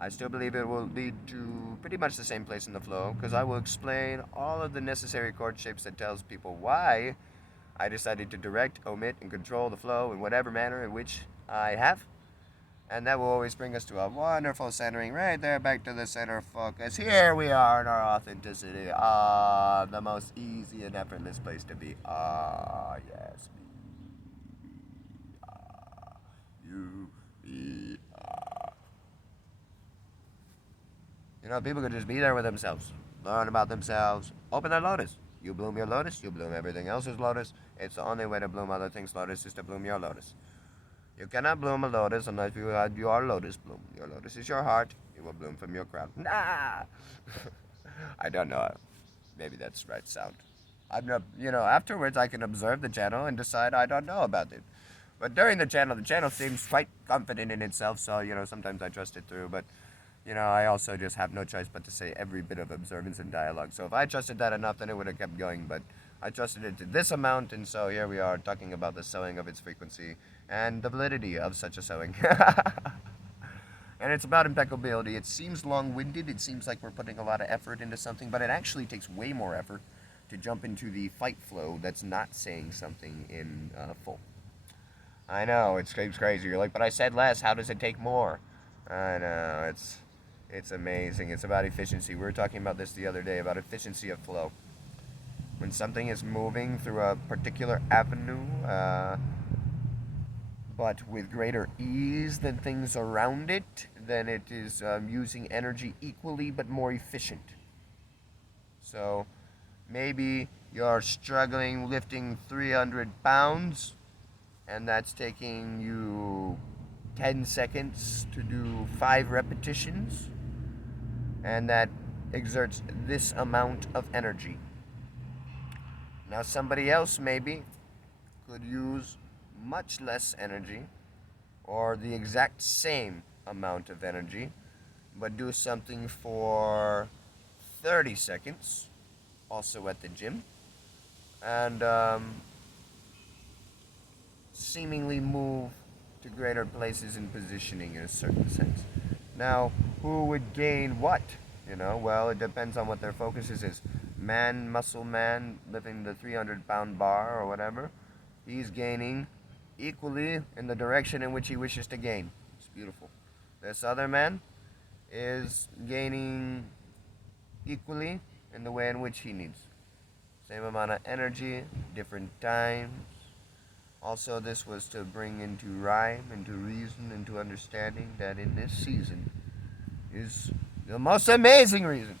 I still believe it will lead to pretty much the same place in the flow, because I will explain all of the necessary chord shapes that tells people why I decided to direct, omit, and control the flow in whatever manner in which I have. And that will always bring us to a wonderful centering right there, back to the center focus. Here we are in our authenticity. Ah, the most easy and effortless place to be. Ah, yes, me. Ah, you, me. Ah. You know, people could just be there with themselves, learn about themselves, open their lotus. You bloom your lotus, you bloom everything else's lotus. It's the only way to bloom other things' lotus is to bloom your lotus. You cannot bloom a lotus unless you had your lotus bloom. Your lotus is your heart. It will bloom from your crown. Nah! I don't know. Maybe that's right sound. I'm not, afterwards I can observe the channel and decide I don't know about it. But during the channel seems quite confident in itself, so, sometimes I trust it through. But, I also just have no choice but to say every bit of observance and dialogue. So if I trusted that enough, then it would have kept going. But I trusted it to this amount, and so here we are talking about the sowing of its frequency and the validity of such a sowing. And it's about impeccability. It seems long winded, it seems like we're putting a lot of effort into something, but it actually takes way more effort to jump into the fight flow that's not saying something in full. I know, it seems crazy. You're like, but I said less. How does it take more? I know, it's amazing. It's about efficiency. We were talking about this the other day about efficiency of flow. When something is moving through a particular avenue, but with greater ease than things around it, then it is using energy equally but more efficient. So maybe you're struggling lifting 300 pounds, and that's taking you 10 seconds to do 5 repetitions, and that exerts this amount of energy. Now, somebody else maybe could use much less energy or the exact same amount of energy, but do something for 30 seconds, also at the gym, and seemingly move to greater places in positioning in a certain sense. Now, who would gain what? Well, it depends on what their focus is. Muscle man, lifting the 300-pound bar or whatever, he's gaining equally in the direction in which he wishes to gain. It's beautiful. This other man is gaining equally in the way in which he needs. Same amount of energy, different times. Also, this was to bring into rhyme, into reason, into understanding that in this season is the most amazing reason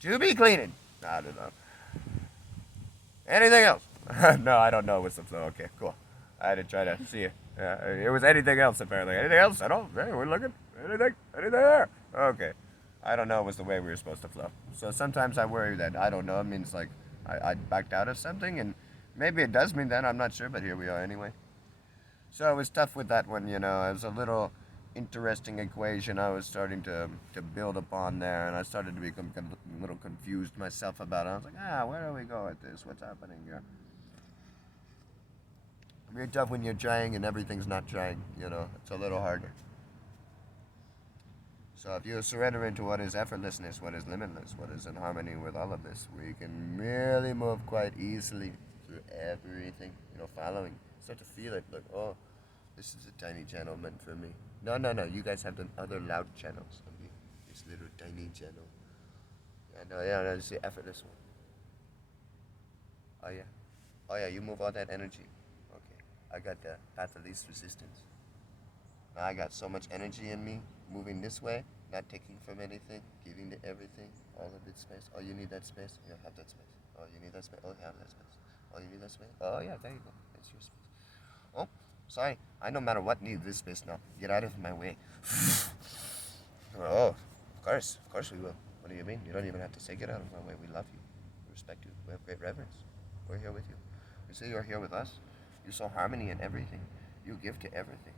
to be cleaning. I don't know. Anything else? No, I don't know what's the flow. Okay, cool. I had to try to see it. It was anything else, apparently. Anything else? I don't. Hey, we're looking. Anything? Anything there? Okay. I don't know was the way we were supposed to flow. So sometimes I worry that I don't know. It means like I backed out of something, and maybe it does mean that. I'm not sure, but here we are anyway. So it was tough with that one, It was a little interesting equation I was starting to build upon there, and I started to become a little confused myself about it. I was like, where do we go with this? What's happening here? Very tough when you're trying and everything's not trying, It's a little harder. So if you surrender into what is effortlessness, what is limitless, what is in harmony with all of this, we can really move quite easily through everything, following. Start to feel it, like, oh, this is a tiny channel meant for me. No, no, no, you guys have the other loud channels. I mean, this little tiny channel. Yeah, no, yeah, no, this is the effortless one. Oh, yeah. Oh, yeah, you move all that energy. Okay. I got the path of least resistance. Now I got so much energy in me, moving this way, not taking from anything, giving to everything, all of its space. Oh, you need that space? Yeah, have that space. Oh, you need that space? Oh, have that space. Oh, you need that space? Oh, yeah, there you go. It's your space. Oh, sorry. I no matter what need this space now. Get out of my way. Oh, of course we will. What do you mean? You don't even have to say get out of my way. We love you. We respect you. We have great reverence. We're here with you. You say you're here with us. You saw harmony in everything. You give to everything.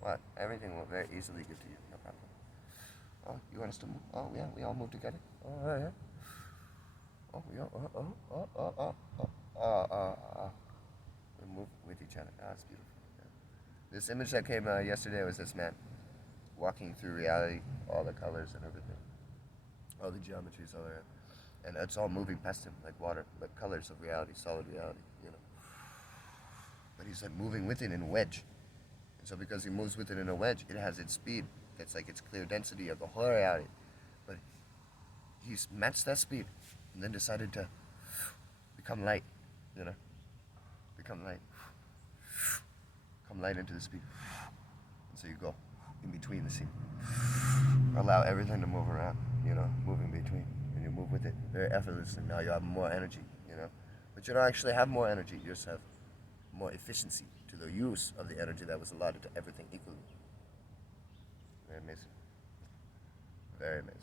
What? Everything will very easily give to you. No problem. Oh, you want us to move? Oh, yeah, we all move together. Oh, yeah. Oh, we all, we move with each other. Ah, it's beautiful. Yeah. This image that came yesterday was this man. walking through reality, all the colors and everything, all the geometries, all that, and it's all moving past him like water, like colors of reality, solid reality, you know. But he's like moving with it in a wedge, and so because he moves with it in a wedge, it has its speed. That's like its clear density of the whole reality. But he's matched that speed, and then decided to become light, you know, become light, come light into the speed. And so you go in between the scene. Allow everything to move around, you know, move in between. And you move with it very effortlessly. Now you have more energy, you know. But you don't actually have more energy, you just have more efficiency to the use of the energy that was allotted to everything equally. Very amazing. Very amazing.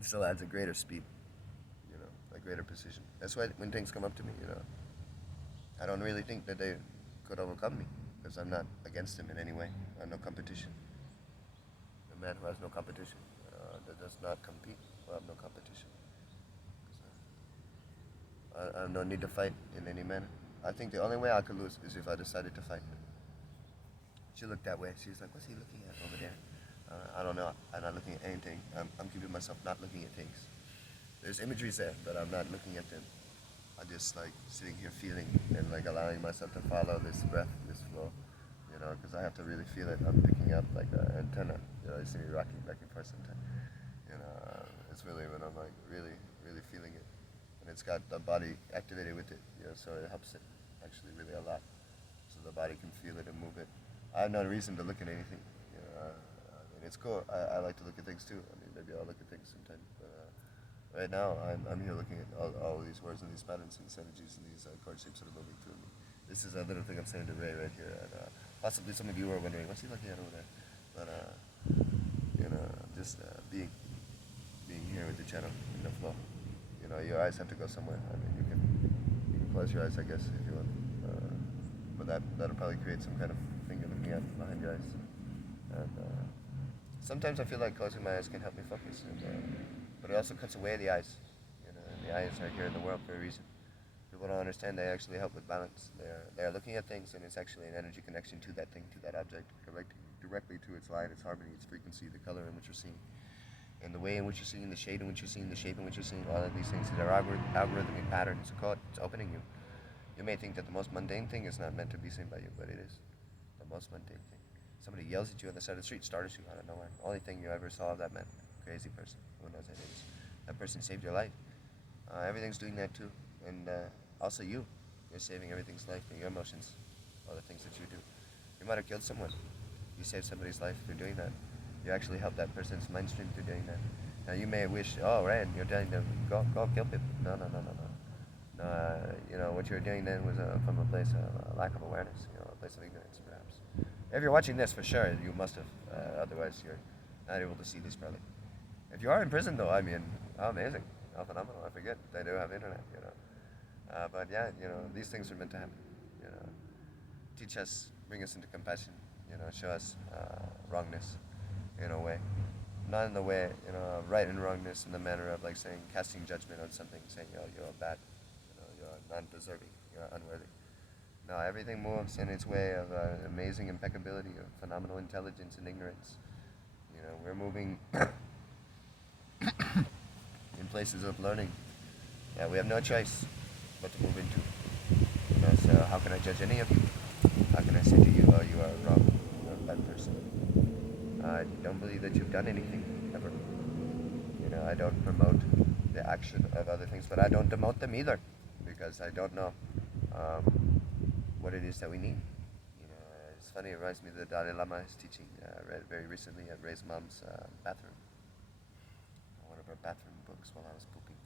It still adds a greater speed, you know, a greater precision. That's why when things come up to me, you know, I don't really think that they could overcome me because I'm not against them in any way. I have no competition. A man who has no competition, that does not compete, will have no competition. I have no need to fight in any manner. I think the only way I could lose is if I decided to fight. She looked that way. She's like, what's he looking at over there? I don't know. I'm not looking at anything. I'm keeping myself not looking at things. There's imageries there, but I'm not looking at them. I'm just like sitting here feeling and like allowing myself to follow this breath, this flow, you know, because I have to really feel it. I'm picking up like an antenna. You know, you see me rocking back and forth sometimes. You know, it's really when I'm like really, really feeling it, and it's got the body activated with it. You know, so it helps it actually really a lot, so the body can feel it and move it. I have no reason to look at anything. You know, and it's cool. I like to look at things too. I mean, maybe I'll look at things sometime, but. Right now, I'm here looking at all these words and these patterns and these energies and these chord shapes that are moving through me. This is a little thing I'm saying to Ray right here. And possibly some of you are wondering, what's he looking at over there? But, you know, just being here with the channel in the flow. You know, your eyes have to go somewhere. I mean, you can close your eyes, I guess, if you want. But that'll probably create some kind of thing you're looking at behind your eyes. And sometimes I feel like closing my eyes can help me focus. But it also cuts away the eyes. You know, and the eyes are here in the world for a reason. People don't understand they actually help with balance. They're looking at things, and it's actually an energy connection to that thing, to that object, directly to its light, its harmony, its frequency, the color in which you're seeing, and the way in which you're seeing, the shade in which you're seeing, the shape in which you're seeing. All of these things that are algorithmic patterns. It's opening you. You may think that the most mundane thing is not meant to be seen by you, but it is the most mundane thing. Somebody yells at you on the side of the street, startles you out of nowhere. Only thing you ever saw of that man. Crazy person. Who knows that is? That person saved your life. Everything's doing that too. And also you. You're saving everything's life and your emotions. All the things that you do. You might have killed someone. You saved somebody's life through doing that. You actually helped that person's mind stream through doing that. Now you may wish, oh, Rand, you're telling them, go kill people. No. You know, what you're doing then was from a place of a lack of awareness, you know, a place of ignorance, perhaps. If you're watching this, for sure, you must have. Otherwise, you're not able to see this, probably. If you are in prison, though, I mean, how amazing, how phenomenal. I forget they do have internet, you know. But yeah, you know, these things are meant to happen. You know, teach us, bring us into compassion. You know, show us wrongness, in a way, not in the way, you know, of right and wrongness in the manner of like saying, casting judgment on something, saying, oh, you're bad, you know, you're non-deserving, you're unworthy. No, everything moves in its way of amazing impeccability, of phenomenal intelligence and ignorance. You know, we're moving in places of learning that we have no choice but to move into. You know, so how can I judge any of you? How can I say to you, oh, you are wrong, you're a bad person? I don't believe that you've done anything, ever. You know, I don't promote the action of other things, but I don't demote them either, because I don't know what it is that we need. You know, it's funny, it reminds me of the Dalai Lama is teaching. I read very recently at Ray's mom's bathroom, one of her bathroom books while I was pooping.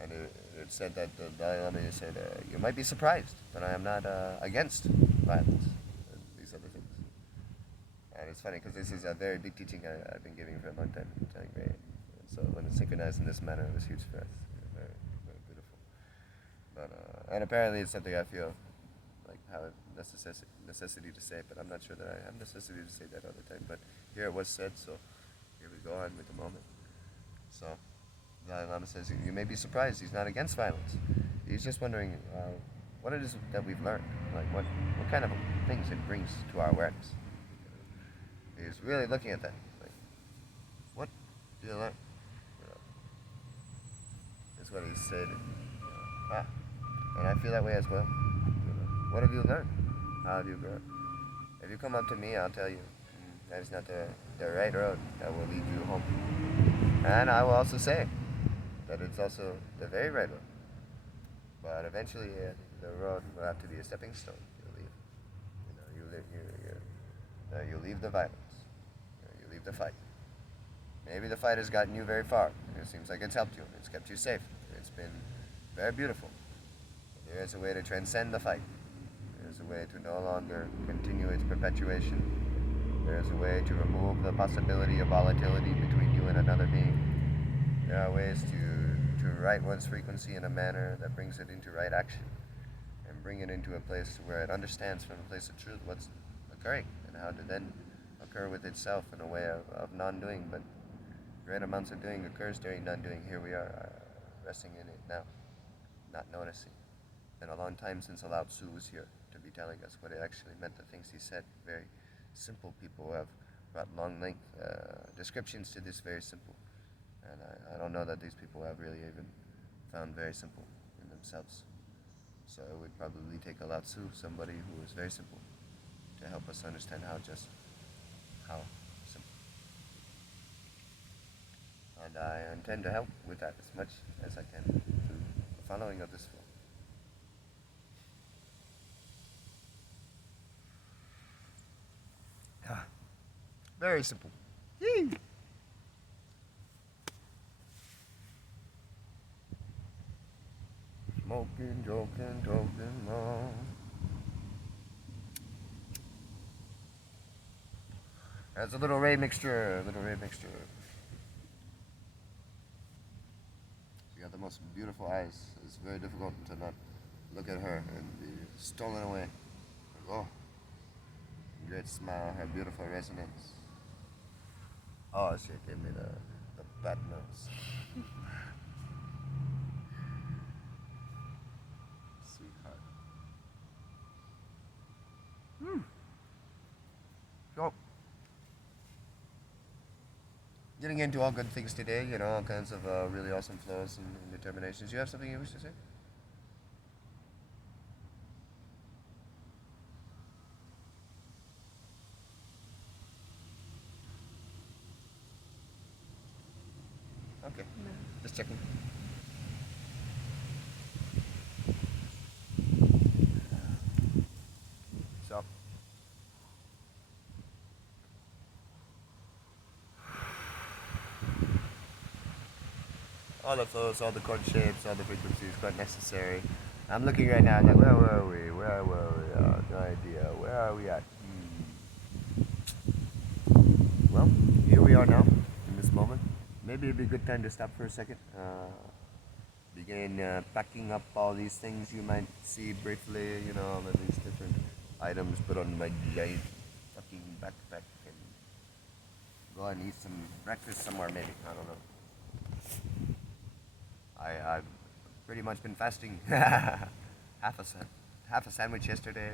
And it said that the Dalai Lama said, you might be surprised, but I am not against violence and these other things. And it's funny because this is a very big teaching I've been giving for a long time, telling Ray. And so when it's synchronized in this manner, it was huge for us. Very, very beautiful. But and apparently it's something I feel like have a necessity to say, but I'm not sure that I have necessity to say that all the time. But here it was said, so here we go on with the moment. So Dalai Lama says, you may be surprised, he's not against violence. He's just wondering what it is that we've learned, like what kind of things it brings to our awareness. Is really looking at that, like what do you learn? You know, is what he said. Ah, and I feel that way as well. What have you learned? How have you grown? If you come up to me, I'll tell you that is not the right road that will lead you home. And I will also say that it's also the very right road. But eventually, the road will have to be a stepping stone. You leave. You leave the violence. You leave the fight. Maybe the fight has gotten you very far. It seems like it's helped you. It's kept you safe. It's been very beautiful. There is a way to transcend the fight. There is a way to no longer continue its perpetuation. There is a way to remove the possibility of volatility between you and another being. There are ways to right one's frequency in a manner that brings it into right action and bring it into a place where it understands from a place of truth what's occurring and how to then occur with itself in a way of non-doing, but great amounts of doing occurs during non-doing. Here we are, resting in it now, not noticing. Been a long time since Lao Tzu was here to be telling us what it actually meant, the things he said. Very simple. People have brought long length descriptions to this very simple. And I don't know that these people have really even found very simple in themselves. So it would probably take a Lao Tzu, somebody who is very simple, to help us understand how simple. And I intend to help with that as much as I can through the following of this flow. Ah, very simple. Yee! Smoking, joking, talking more. That's a little Ray mixture, a little Ray mixture. She got the most beautiful eyes. It's very difficult to not look at her and be stolen away. Like, oh, great smile, her beautiful resonance. Oh, she gave me the bad nose. Sweetheart. So, getting into all good things today, all kinds of really awesome flows and determinations. You have something you wish to say? Okay, just checking. So, all the flows, all the chord shapes, all the frequencies, quite necessary. I'm looking right now, I'm like, where were we? Where were we? No idea. Where are we at? Well, here we are now, in this moment. Maybe it'd be a good time to stop for a second. Begin packing up all these things you might see briefly, all of these different items put on my giant fucking backpack and go and eat some breakfast somewhere maybe. I don't know. I've pretty much been fasting. Half a sandwich yesterday.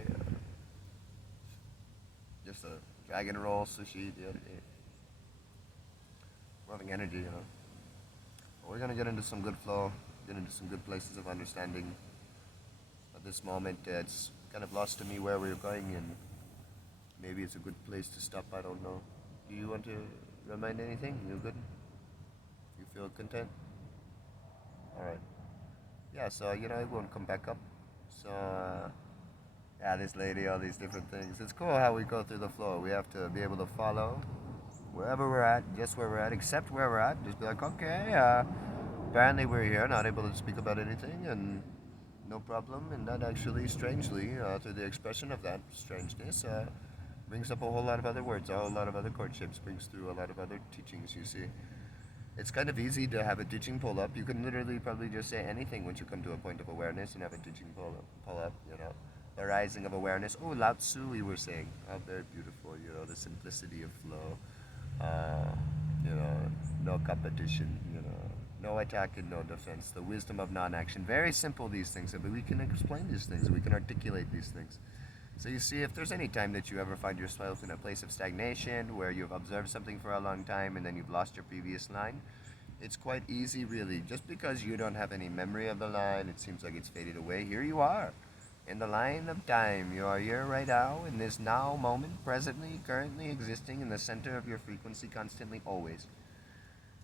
Just a dragon roll sushi the other day. Loving energy. But we're gonna get into some good flow, get into some good places of understanding. At this moment, it's kind of lost to me where we're going, and maybe it's a good place to stop. I don't know. Do you want to remind anything? You good? You feel content? All right. Yeah. So it won't come back up. So yeah, this lady, all these different things. It's cool how we go through the flow. We have to be able to follow wherever we're at, just where we're at, accept where we're at. Just be like, okay, apparently we're here, not able to speak about anything, and no problem. And that actually, strangely, through the expression of that strangeness, brings up a whole lot of other words, a whole lot of other chord shapes, brings through a lot of other teachings, you see. It's kind of easy to have a teaching pull up. You can literally probably just say anything once you come to a point of awareness and have a teaching pull up. The rising of awareness. Oh, Lao Tzu, we were saying. Oh, very beautiful, the simplicity of flow. Uh, no competition, No attack and no defense. The wisdom of non-action. Very simple, these things, but we can explain these things. We can articulate these things. So you see, if there's any time that you ever find yourself in a place of stagnation where you've observed something for a long time and then you've lost your previous line, it's quite easy, really. Just because you don't have any memory of the line, it seems like it's faded away. Here you are, in the line of time. You are here right now, in this now moment, presently, currently existing in the center of your frequency, constantly, always.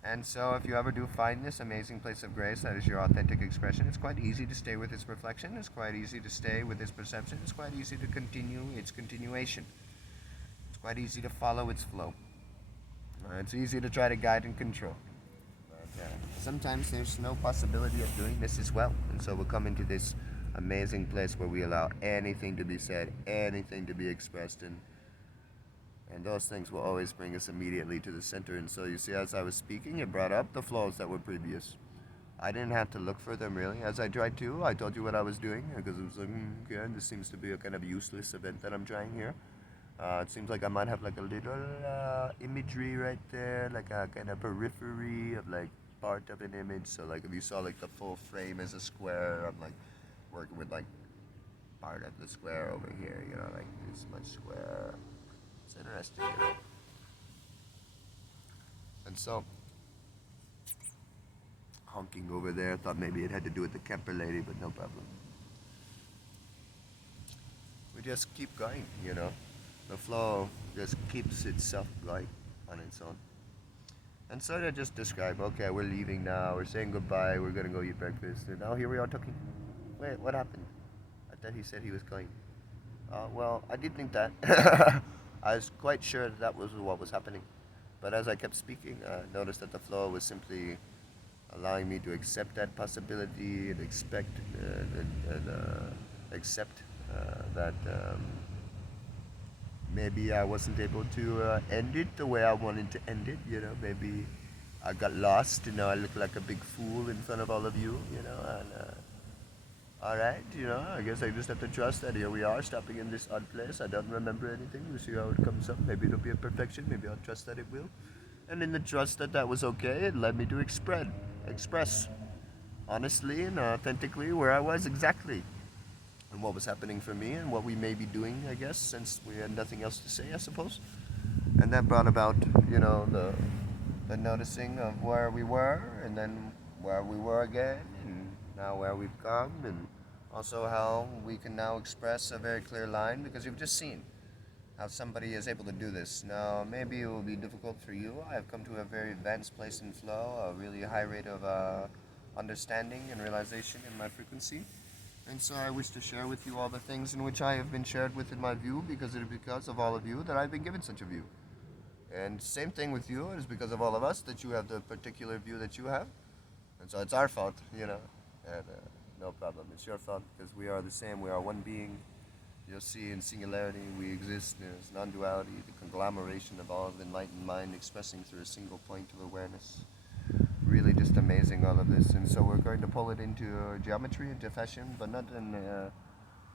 And so, if you ever do find this amazing place of grace that is your authentic expression, it's quite easy to stay with its reflection, it's quite easy to stay with its perception, it's quite easy to continue its continuation. It's quite easy to follow its flow. It's easy to try to guide and control. But sometimes there's no possibility of doing this as well. And so we'll come into this amazing place where we allow anything to be said, anything to be expressed, and those things will always bring us immediately to the center. And so you see, as I was speaking, it brought up the flows that were previous. I didn't have to look for them really. As I tried to, I told you what I was doing because it was like, okay, this seems to be a kind of useless event that I'm trying here. It seems like I might have like a little imagery right there, like a kind of periphery of like part of an image. So like if you saw like the full frame as a square, I'm like working with like part of the square over here, you know, like this much square. It's interesting, you know. And so, honking over there, thought maybe it had to do with the camper lady, but no problem. We just keep going, you know. The flow just keeps itself going on its own. And so to just describe, okay, we're leaving now, we're saying goodbye, we're gonna go eat breakfast, and now here we are talking. Wait, what happened? I thought he said he was going. Well, I did think that. I was quite sure that was what was happening. But as I kept speaking, I noticed that the flow was simply allowing me to accept that possibility and accept that maybe I wasn't able to end it the way I wanted to end it. You know, maybe I got lost. You know, I look like a big fool in front of all of you. You know, and all right, you know, I guess I just have to trust that here we are, stopping in this odd place. I don't remember anything. We'll see how it comes up. Maybe it'll be a perfection. Maybe I'll trust that it will. And in the trust that that was okay, it led me to express honestly and authentically where I was exactly and what was happening for me and what we may be doing, I guess, since we had nothing else to say, I suppose. And that brought about, you know, the noticing of where we were and then where we were again and now where we've come and also how we can now express a very clear line because you've just seen how somebody is able to do this. Now, maybe it will be difficult for you. I've come to a very advanced place in flow, a really high rate of understanding and realization in my frequency. And so I wish to share with you all the things in which I have been shared with in my view because it is because of all of you that I've been given such a view. And same thing with you, it is because of all of us that you have the particular view that you have. And so it's our fault, you know, and no problem. It's your fault because we are the same, we are one being. You'll see in singularity we exist as non-duality, the conglomeration of all of enlightened mind expressing through a single point of awareness. Really just amazing, all of this. And so we're going to pull it into geometry, into fashion, but not in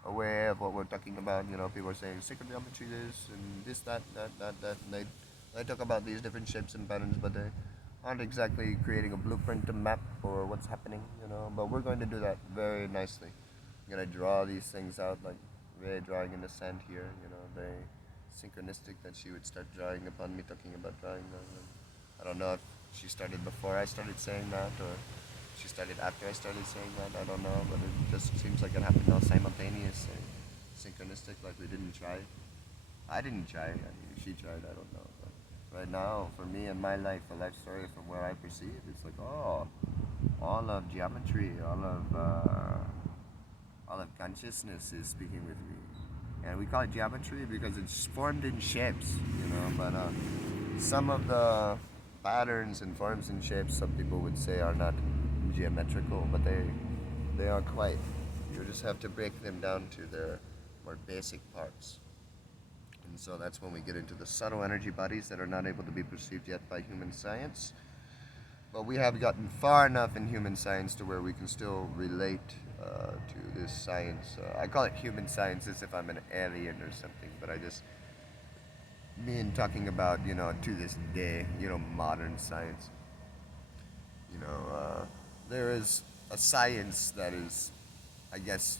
a way of what we're talking about. You know, people are saying sacred geometry this and this, that. And they talk about these different shapes and patterns, but they aren't exactly creating a blueprint, a map for what's happening, you know. But we're going to do that very nicely. I'm going to draw these things out like Ray drawing in the sand here, you know, very synchronistic that she would start drawing upon me talking about drawing them. And I don't know if she started before I started saying that or she started after I started saying that, I don't know, but it just seems like it happened all simultaneous, synchronistic, like we didn't try. I didn't try, I mean, if she tried, I don't know. But right now, for me and my life, a life story from where I perceive, it's like, oh, all of geometry, all of consciousness is speaking with me. And we call it geometry because it's formed in shapes, you know, but some of the patterns and forms and shapes some people would say are not geometrical, but they are quite. You just have to break them down to their more basic parts. And so that's when we get into the subtle energy bodies that are not able to be perceived yet by human science. But we have gotten far enough in human science to where we can still relate to this science. I call it human science as if I'm an alien or something, but I just mean talking about, you know, to this day, you know, modern science. You know, there is a science that is, I guess,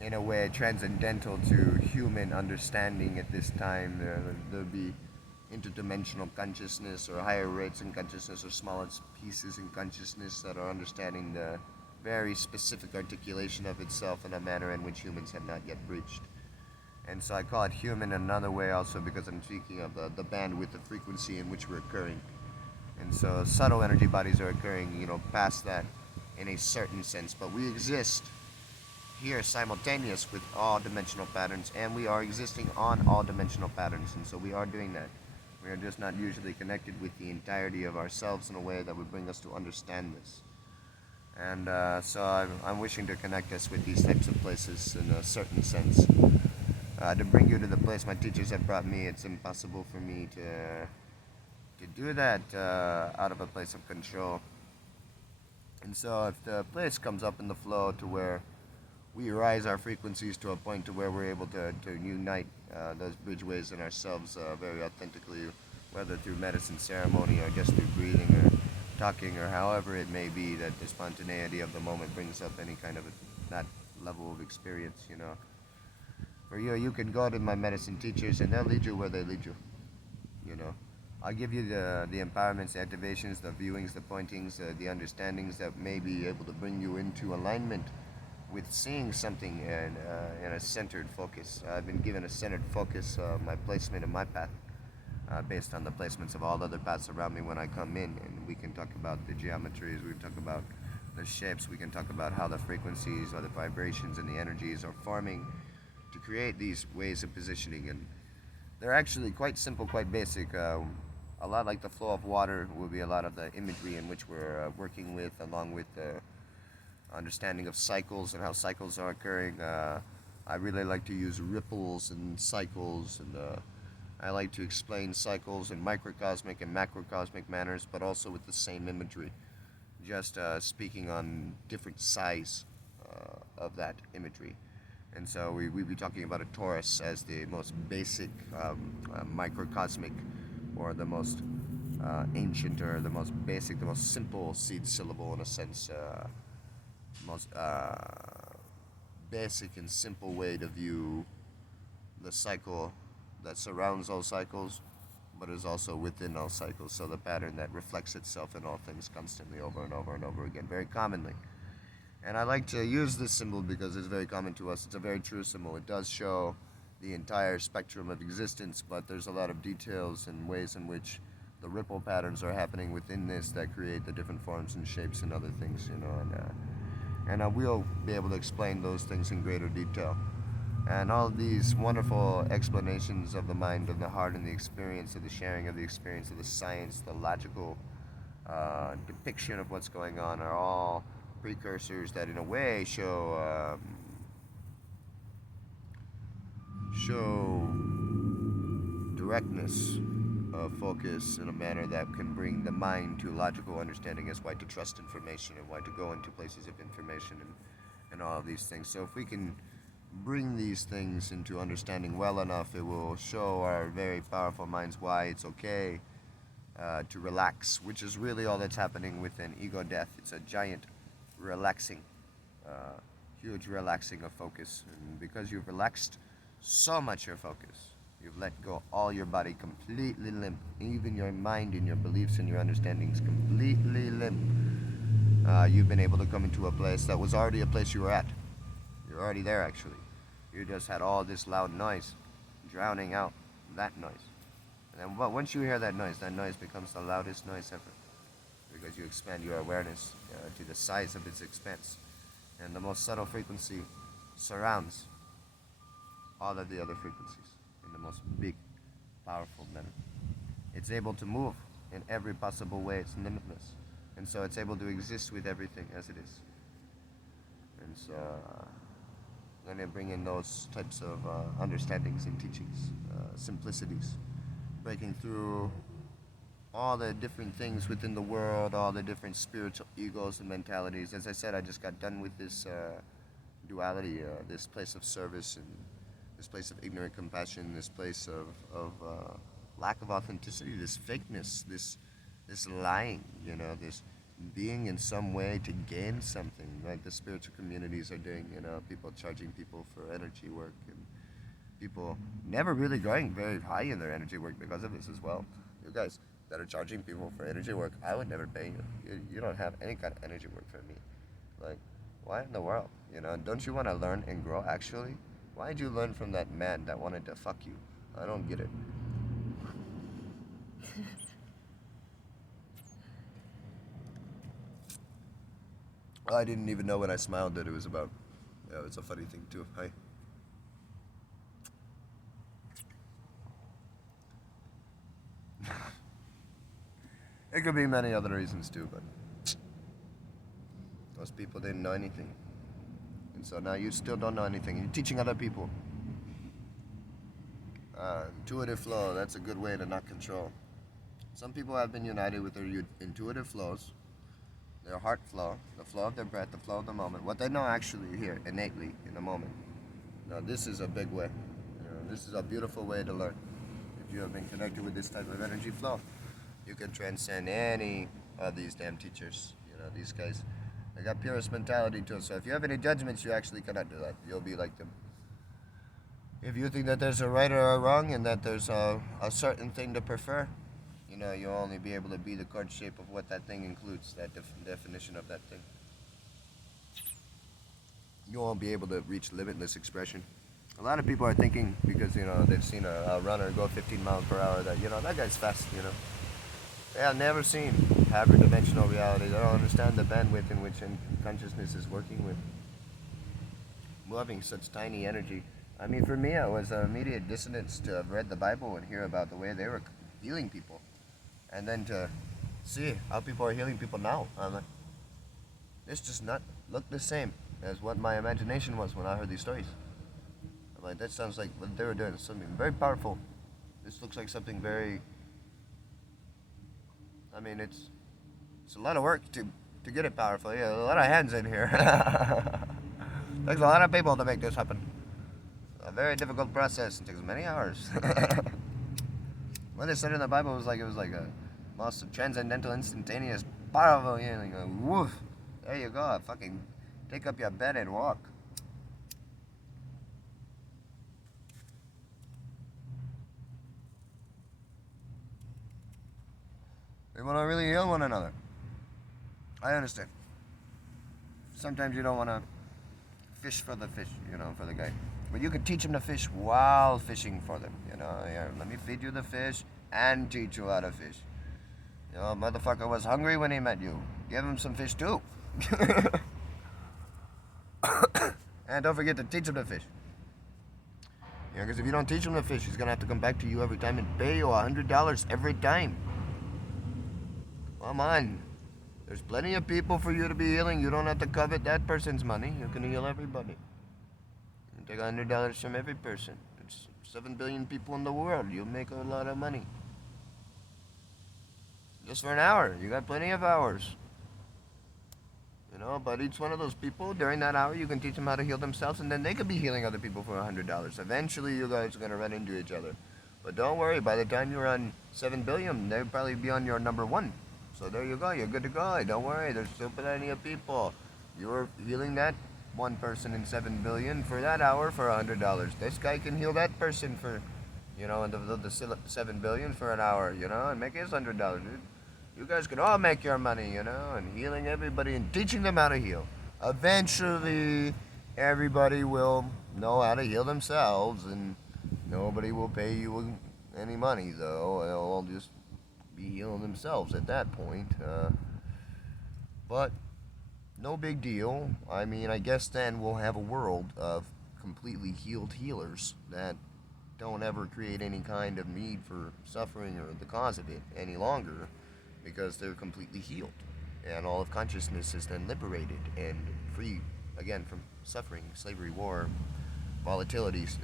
in a way transcendental to human understanding at this time. There'll be interdimensional consciousness or higher rates in consciousness or smaller pieces in consciousness that are understanding the very specific articulation of itself in a manner in which humans have not yet breached. And so I call it human another way also because I'm speaking of the bandwidth, the frequency in which we're occurring. And so subtle energy bodies are occurring, past that in a certain sense. But we exist here simultaneous with all dimensional patterns, and we are existing on all dimensional patterns. And so we are doing that. We are just not usually connected with the entirety of ourselves in a way that would bring us to understand this. And so I'm wishing to connect us with these types of places in a certain sense. To bring you to the place my teachers have brought me, it's impossible for me to do that out of a place of control. And so if the place comes up in the flow to where we rise our frequencies to a point to where we're able to unite those bridgeways in ourselves very authentically, whether through medicine ceremony or just through breathing or talking or however it may be, that the spontaneity of the moment brings up any kind of that level of experience. For you can go to my medicine teachers and they'll lead you where they lead you. You know, I'll give you the empowerments, the activations, the viewings, the pointings, the understandings that may be able to bring you into alignment with seeing something in a centered focus. I've been given a centered focus, my placement in my path, based on the placements of all other paths around me when I come in. And we can talk about the geometries, we can talk about the shapes, we can talk about how the frequencies or the vibrations and the energies are forming to create these ways of positioning. And they're actually quite simple, quite basic. A lot like the flow of water will be a lot of the imagery in which we're working with, along with the understanding of cycles and how cycles are occurring. I really like to use ripples and cycles, and I like to explain cycles in microcosmic and macrocosmic manners, but also with the same imagery, just speaking on different size of that imagery. And so we be talking about a torus as the most basic microcosmic, or the most ancient, or the most basic, the most simple seed syllable in a sense, most basic and simple way to view the cycle that surrounds all cycles, but is also within all cycles. So the pattern that reflects itself in all things constantly over and over and over again, very commonly. And I like to use this symbol because it's very common to us. It's a very true symbol. It does show the entire spectrum of existence, but there's a lot of details and ways in which the ripple patterns are happening within this that create the different forms and shapes and other things, and I will be able to explain those things in greater detail. And all these wonderful explanations of the mind, of the heart, and the experience, of the sharing of the experience, of the science, the logical depiction of what's going on, are all precursors that in a way show directness of focus in a manner that can bring the mind to logical understanding as why to trust information and why to go into places of information, and all of these things. So if we can bring these things into understanding well enough, it will show our very powerful minds why it's okay to relax, which is really all that's happening within ego death. It's a giant relaxing, huge relaxing of focus. And because you've relaxed so much your focus, you've let go all your body completely limp, even your mind and your beliefs and your understandings completely limp. You've been able to come into a place that was already a place you were at. You're already there, actually. You just had all this loud noise drowning out that noise. And then once you hear that noise becomes the loudest noise ever, because you expand your awareness to the size of its expanse. And the most subtle frequency surrounds all of the other frequencies in the most big, powerful manner. It's able to move in every possible way. It's limitless. And so it's able to exist with everything as it is. And so I'm going to bring in those types of understandings and teachings, simplicities, breaking through all the different things within the world, all the different spiritual egos and mentalities. As I said, I just got done with this duality, this place of service, and this place of ignorant compassion, this place of lack of authenticity, this fakeness, this this lying, this being in some way to gain something, like the spiritual communities are doing, people charging people for energy work, and people never really going very high in their energy work because of this as well. You guys that are charging people for energy work, I would never pay you. You don't have any kind of energy work for me. Like, why in the world? Don't you want to learn and grow actually? Why did you learn from that man that wanted to fuck you? I don't get it. I didn't even know when I smiled that it was about. Yeah, it's a funny thing too. Hi. It could be many other reasons too, but those people didn't know anything. And so now you still don't know anything. You're teaching other people. Intuitive flow, that's a good way to not control. Some people have been united with their intuitive flows, their heart flow, the flow of their breath, the flow of the moment, what they know actually here, innately, in the moment. Now, this is a big way. This is a beautiful way to learn. If you have been connected with this type of energy flow, you can transcend any of these damn teachers. These guys, they got purest mentality too. So if you have any judgments, you actually cannot do that. You'll be like them. If you think that there's a right or a wrong and that there's a certain thing to prefer, you'll only be able to be the chord shape of what that thing includes, that definition of that thing. You won't be able to reach limitless expression. A lot of people are thinking because, they've seen a runner go 15 miles per hour that, that guy's fast. They have never seen hyperdimensional reality. They don't understand the bandwidth in which consciousness is working with. Moving such tiny energy. I mean, for me, it was an immediate dissonance to have read the Bible and hear about the way they were healing people. And then to see how people are healing people now. I'm like, this does not look the same as what my imagination was when I heard these stories. I'm like, that sounds like what they were doing is something very powerful. This looks like something very... I mean, it's a lot of work to get it powerful. Yeah, a lot of hands in here. Takes a lot of people to make this happen. A very difficult process. It takes many hours. What they said in the Bible was it was like a most transcendental, instantaneous, powerful healing. Woof. There you go. Fucking take up your bed and walk. They want to really heal one another. I understand. Sometimes you don't want to fish for the fish, for the guy. But you could teach him to fish while fishing for them. Here, let me feed you the fish and teach you how to fish. Motherfucker was hungry when he met you. Give him some fish too. And don't forget to teach him to fish. Because if you don't teach him to fish, he's going to have to come back to you every time and pay you $100 every time. Come on. There's plenty of people for you to be healing. You don't have to covet that person's money. You can heal everybody. You take $100 from every person. There's 7 billion people in the world. You'll make a lot of money. Just for an hour. You got plenty of hours. But each one of those people, during that hour, you can teach them how to heal themselves, and then they could be healing other people for $100. Eventually, you guys are going to run into each other. But don't worry, by the time you're on 7 billion, they'll probably be on your number 1. So there you go, you're good to go. Don't worry, there's still plenty of people. You're healing that one person in 7 billion for that hour for $100. This guy can heal that person for, and the 7 billion for an hour, and make his $100, dude. You guys can all make your money, and healing everybody and teaching them how to heal. Eventually, everybody will know how to heal themselves, and nobody will pay you any money, though. They'll all just be healing themselves at that point. But no big deal. I mean, I guess then we'll have a world of completely healed healers that don't ever create any kind of need for suffering or the cause of it any longer, because they're completely healed. And all of consciousness is then liberated and free, again, from suffering, slavery, war, volatilities.